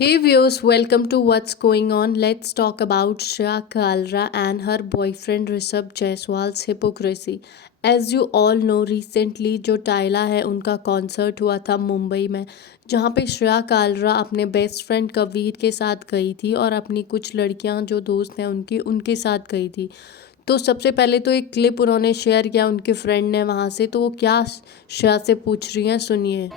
Hey viewers, welcome to What's Going On. Let's talk about Shreya Kalra and her boyfriend Rishab Jaiswal's hypocrisy. As you all know, recently जो टाइला है उनका concert हुआ था मुंबई में, जहाँ पे श्रेया कालरा अपने बेस्ट फ्रेंड कबीर के साथ गई थी और अपनी कुछ लड़कियाँ जो दोस्त हैं उनकी उनके साथ गई थी। तो सबसे पहले तो एक क्लिप उन्होंने शेयर किया उनके फ्रेंड ने वहाँ से, तो वो क्या श्रेया से पूछ रही हैं सुनिए।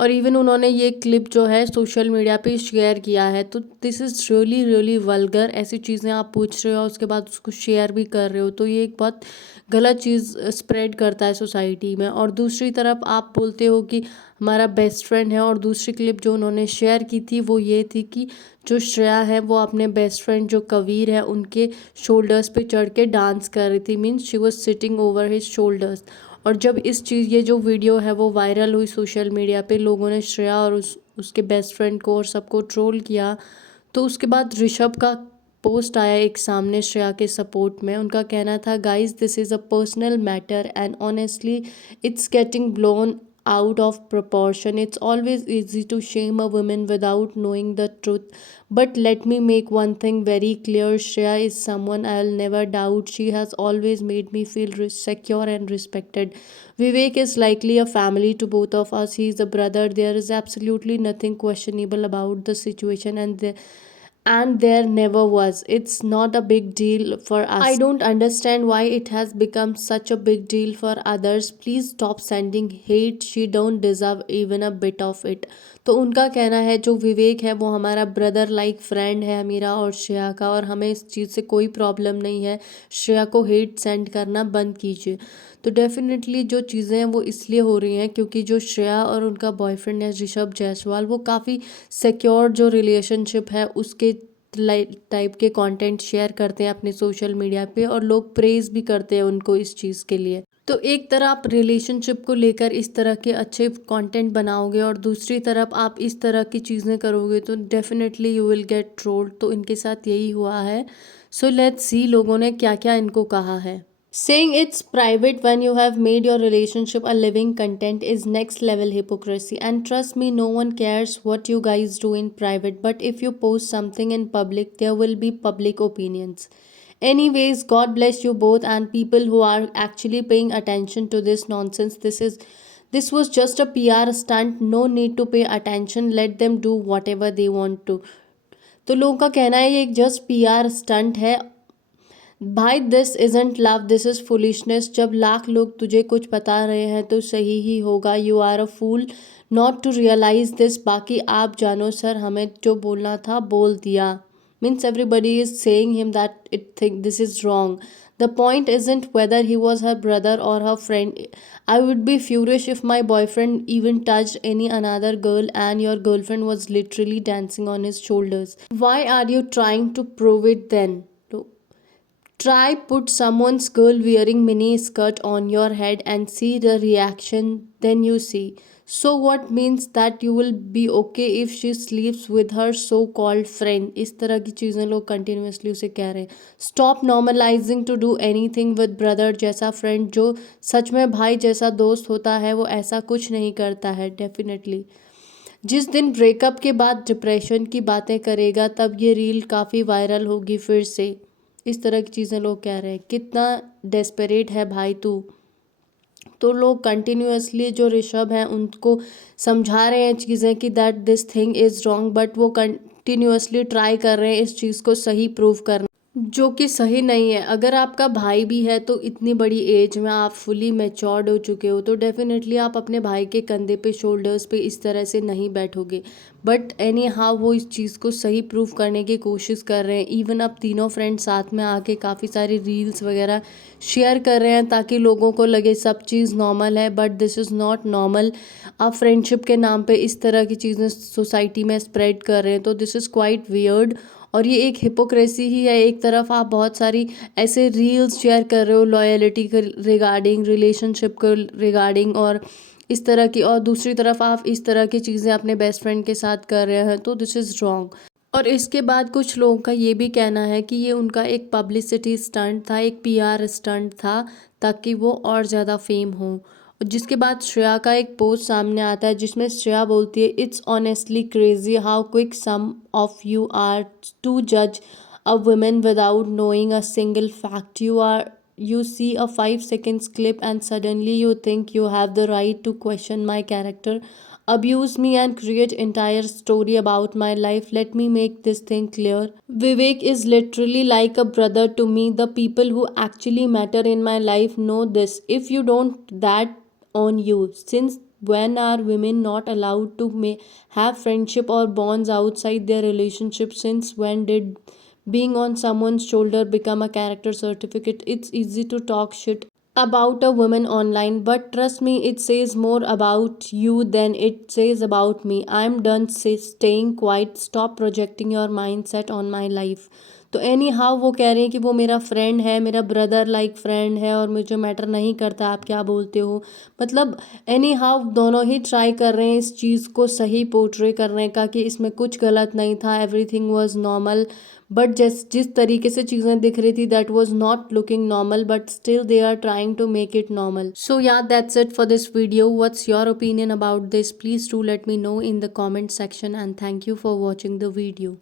और इवन उन्होंने ये क्लिप जो है सोशल मीडिया पे शेयर किया है। तो this is really really vulgar. ऐसी चीज़ें आप पूछ रहे हो उसके बाद उसको शेयर भी कर रहे हो, तो ये एक बहुत गलत चीज़ स्प्रेड करता है सोसाइटी में। और दूसरी तरफ आप बोलते हो कि हमारा बेस्ट फ्रेंड है, और दूसरी क्लिप जो उन्होंने शेयर की थी वो ये थी कि जो श्रेया है वो अपने बेस्ट फ्रेंड जो कबीर है उनके शोल्डर्स पे चढ़ के डांस कर रही थी, means she was sitting over his shoulders. और जब ये जो वीडियो है वो वायरल हुई सोशल मीडिया पे, लोगों ने श्रेया और उसके बेस्ट फ्रेंड को और सबको ट्रोल किया। तो उसके बाद ऋषभ का पोस्ट आया एक सामने श्रेया के सपोर्ट में। उनका कहना था, guys this is a personal matter and honestly it's getting blown out of proportion. It's always easy to shame a woman without knowing the truth. But let me make one thing very clear. Shreya is someone I'll never doubt. She has always made me feel secure and respected. Vivek is likely a family to both of us. He is a brother. There is absolutely nothing questionable about the situation, and there never was. It's not a big deal for us. I don't understand why it has become such a big deal for others. Please stop sending hate. She don't deserve even a bit of it. तो उनका कहना है जो विवेक है वो हमारा brother like friend है मेरा और श्रेया का, और हमें इस चीज़ से कोई प्रॉब्लम नहीं है। श्रेया को हेट सेंड करना बंद कीजिए। तो डेफिनेटली जो चीज़ें हैं वो इसलिए हो रही हैं क्योंकि जो श्रेया और उनका बॉयफ्रेंड है ऋषभ जायसवाल, वो काफ़ी सिक्योर जो रिलेशनशिप है उसके टाइप के कंटेंट शेयर करते हैं अपने सोशल मीडिया पे, और लोग प्रेज भी करते हैं उनको इस चीज़ के लिए। तो एक तरह आप रिलेशनशिप को लेकर इस तरह के अच्छे कंटेंट बनाओगे और दूसरी तरफ आप इस तरह की चीज़ें करोगे तो definitely you will get trolled. तो इनके साथ यही हुआ है। सो लेट्स सी लोगों ने क्या क्या इनको कहा है। Saying it's private when you have made your relationship a living content is next level hypocrisy. And trust me, no one cares what you guys do in private. But if you post something in public, there will be public opinions. Anyways, God bless you both and people who are actually paying attention to this nonsense. This was just a PR stunt. No need to pay attention. Let them do whatever they want to. तो लोगों का कहना है ये एक just PR stunt है। भाई this isn't love, this is foolishness. जब लाख लोग तुझे कुछ बता रहे हैं तो सही ही होगा। You are a fool not to realize this. बाकी आप जानो सर, हमें जो बोलना था बोल दिया। Means everybody is saying him that it think this is wrong. The point isn't whether he was her brother or her friend. I would be furious if my boyfriend even touched any another girl and your girlfriend was literally dancing on his shoulders. Why are you trying to prove it then? Try put someone's girl wearing mini skirt on your head and see the reaction then you see. So what means that you will be okay if she sleeps with her so called friend? इस तरह की चीज़ें लोग continuously उसे कह रहे हैं। Stop normalizing to do anything with brother जैसा फ्रेंड जो सच में भाई जैसा दोस्त होता है वो ऐसा कुछ नहीं करता है। डेफिनेटली जिस दिन ब्रेकअप के बाद डिप्रेशन की बातें करेगा तब ये रील काफ़ी वायरल होगी फिर से। इस तरह की चीज़ें लोग कह रहे हैं। कितना डेस्परेट है भाई तू। तो लोग कंटिन्यूसली जो ऋषभ हैं उनको समझा रहे हैं चीज़ें कि that this thing is wrong, but वो कंटिन्यूसली ट्राई कर रहे हैं इस चीज़ को सही प्रूव करना, जो कि सही नहीं है। अगर आपका भाई भी है तो इतनी बड़ी एज में आप फुली मैच्योर्ड हो चुके हो तो डेफिनेटली आप अपने भाई के कंधे पे शोल्डर्स पे इस तरह से नहीं बैठोगे। बट एनी हाउ वो इस चीज़ को सही प्रूव करने की कोशिश कर रहे हैं। इवन अब तीनों फ्रेंड्स साथ में आके काफ़ी सारी रील्स वगैरह शेयर कर रहे हैं ताकि लोगों को लगे सब चीज़ नॉर्मल है, but this is not normal. आप फ्रेंडशिप के नाम पे इस तरह की चीज़ें सोसाइटी में स्प्रेड कर रहे हैं तो दिस इज़ क्वाइट वियर्ड। और ये एक हिपोक्रेसी ही है। एक तरफ आप बहुत सारी ऐसे रील्स शेयर कर रहे हो लॉयलिटी के रिगार्डिंग, रिलेशनशिप के रिगार्डिंग और इस तरह की, और दूसरी तरफ आप इस तरह की चीज़ें अपने बेस्ट फ्रेंड के साथ कर रहे हैं तो दिस इज़ रॉन्ग। और इसके बाद कुछ लोगों का ये भी कहना है कि ये उनका एक पब्लिसिटी स्टंट था, एक PR स्टंट था ताकि वो और ज़्यादा फेम हो। जिसके बाद श्रेया का एक पोस्ट सामने आता है जिसमें श्रेया बोलती है, it's honestly crazy how quick some of you are to जज a women without knowing a single fact. You see a 5 seconds clip and suddenly you think you have the right to question my character, abuse me and create entire story about my life. Let me make this thing clear. Vivek is literally like a brother to me. The people who actually matter in my life know this. If you don't, that on you. Since when are women not allowed to have friendship or bonds outside their relationship? Since when did being on someone's shoulder become a character certificate? It's easy to talk shit about a woman online, but trust me, it says more about you than it says about me. I'm done staying quiet. Stop projecting your mindset on my life. तो any how वो कह रही हैं कि वो मेरा friend है, मेरा ब्रदर लाइक फ्रेंड है और मुझे मैटर नहीं करता आप क्या बोलते हो. मतलब एनी हाउ दोनों ही ट्राई कर रहे हैं इस चीज़ को सही पोर्ट्रे करने का कि इसमें कुछ गलत नहीं था, एवरीथिंग वॉज नॉर्मल. बट जिस तरीके से चीज़ें दिख रही थी that was not looking normal, but still they are trying to make it normal. So yeah that's it for this video. What's your opinion about this? Please do let me know in the comment section and thank you for watching the video.